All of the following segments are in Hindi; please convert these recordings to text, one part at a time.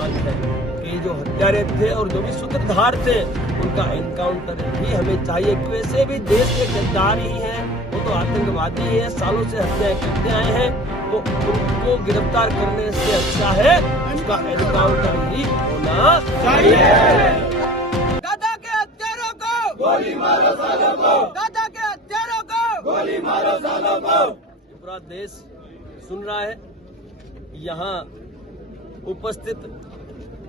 मांग है कि जो हत्यारे थे और जो भी सूत्रधार थे उनका एनकाउंटर ही हमें चाहिए। वैसे भी देश के गद्दार ही हैं, वो तो आतंकवादी हैं, सालों से हत्याएं करते आए हैं, तो उनको गिरफ्तार करने से अच्छा है उसका एनकाउंटर ही होना चाहिए। दादा के हत्यारों को गोली मारो सालों को, दादा के हत्यारों को गोली मारो सालों को। पूरा देश सुन रहा है। यहाँ उपस्थित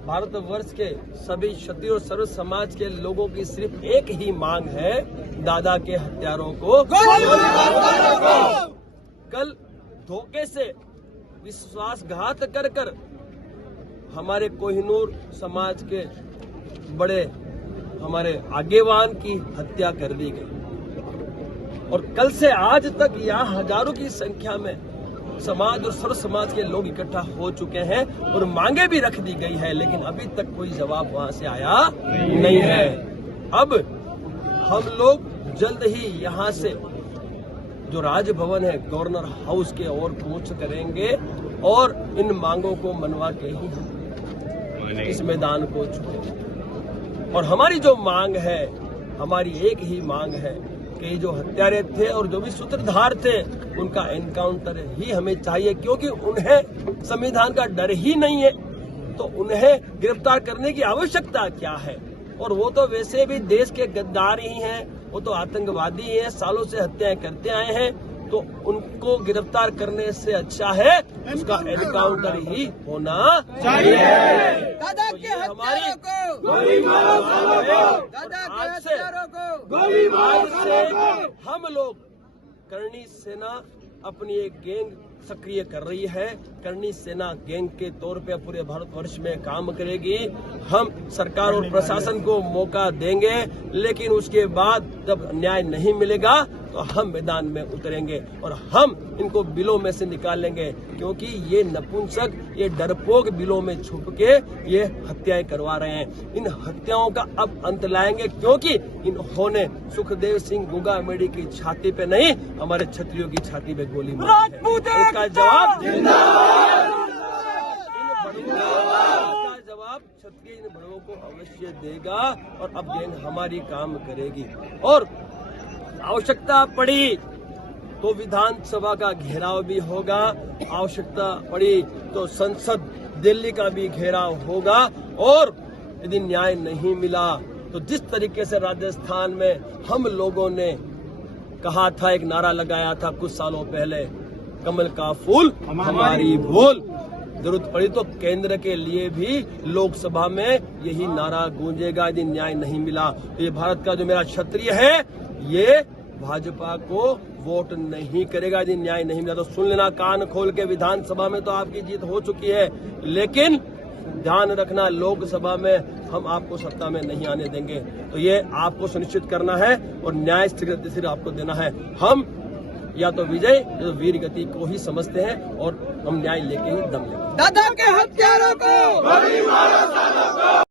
भारतवर्ष के सभी क्षत्रिय और सर्व समाज के लोगों की सिर्फ एक ही मांग है, दादा के हत्यारों को गोली मारो सालों को। कल धोखे से विश्वासघात कर हमारे कोहिनूर समाज के बड़े हमारे आगेवान की हत्या कर दी गई और कल से आज तक यहाँ हजारों की संख्या में समाज और सर्व समाज के लोग इकट्ठा हो चुके हैं और मांगे भी रख दी गई है, लेकिन अभी तक कोई जवाब वहां से आया नहीं है। अब हम लोग जल्द ही यहाँ से जो राजभवन है गवर्नर हाउस के ओर कूच करेंगे और इन मांगों को मनवा के ही इस मैदान को छोड़ेंगे। और हमारी जो मांग है, हमारी एक ही मांग है कि जो हत्यारे थे और जो भी सूत्रधार थे उनका एनकाउंटर ही हमें चाहिए, क्योंकि उन्हें संविधान का डर ही नहीं है तो उन्हें गिरफ्तार करने की आवश्यकता क्या है। और वो तो वैसे भी देश के गद्दार ही हैं, वो तो आतंकवादी हैं, सालों से हत्याएं करते आए हैं, तो उनको गिरफ्तार करने से अच्छा है उसका एनकाउंटर ही होना चाहिए। दादा के हत्यारों को गोली मारो सालों को, दादा के हत्यारों को गोली मारो सालों को। हम लोग करणी सेना अपनी एक गैंग सक्रिय कर रही है। करणी सेना गैंग के तौर पे पूरे भारतवर्ष में काम करेगी। हम सरकार और प्रशासन को मौका देंगे, लेकिन उसके बाद जब न्याय नहीं मिलेगा तो हम मैदान में उतरेंगे और हम इनको बिलों में से निकालेंगे, क्योंकि ये नपुंसक, ये डरपोक बिलों में छुप के ये हत्याएं करवा रहे हैं। इन हत्याओं का अब अंत लाएंगे, क्योंकि इन्होंने सुखदेव सिंह गुगामेडी की छाती पे नहीं, हमारे क्षत्रियों की छाती पे गोली मारी है। इसका जवाब क्षत्रिय इन बड़ों को अवश्य देगा और अब गैंग हमारी काम करेगी। और आवश्यकता पड़ी तो विधानसभा का घेराव भी होगा, आवश्यकता पड़ी तो संसद दिल्ली का भी घेराव होगा। और यदि न्याय नहीं मिला तो जिस तरीके से राजस्थान में हम लोगों ने कहा था, एक नारा लगाया था कुछ सालों पहले, कमल का फूल हमारी भूल, जरूरत पड़ी तो केंद्र के लिए भी लोकसभा में यही नारा गूंजेगा यदि न्याय नहीं मिला। तो ये भारत का जो मेरा क्षत्रिय है ये भाजपा को वोट नहीं करेगा यदि न्याय नहीं मिला। तो सुन लेना कान खोल के, विधानसभा में तो आपकी जीत हो चुकी है, लेकिन ध्यान रखना लोकसभा में हम आपको सत्ता में नहीं आने देंगे। तो ये आपको सुनिश्चित करना है और न्याय सिर्फ आपको देना है। हम या तो विजय या तो वीर गति को ही समझते हैं और हम न्याय लेके ही दम लेंगे। दादा के हत्यारों को गोली मारो सालों को।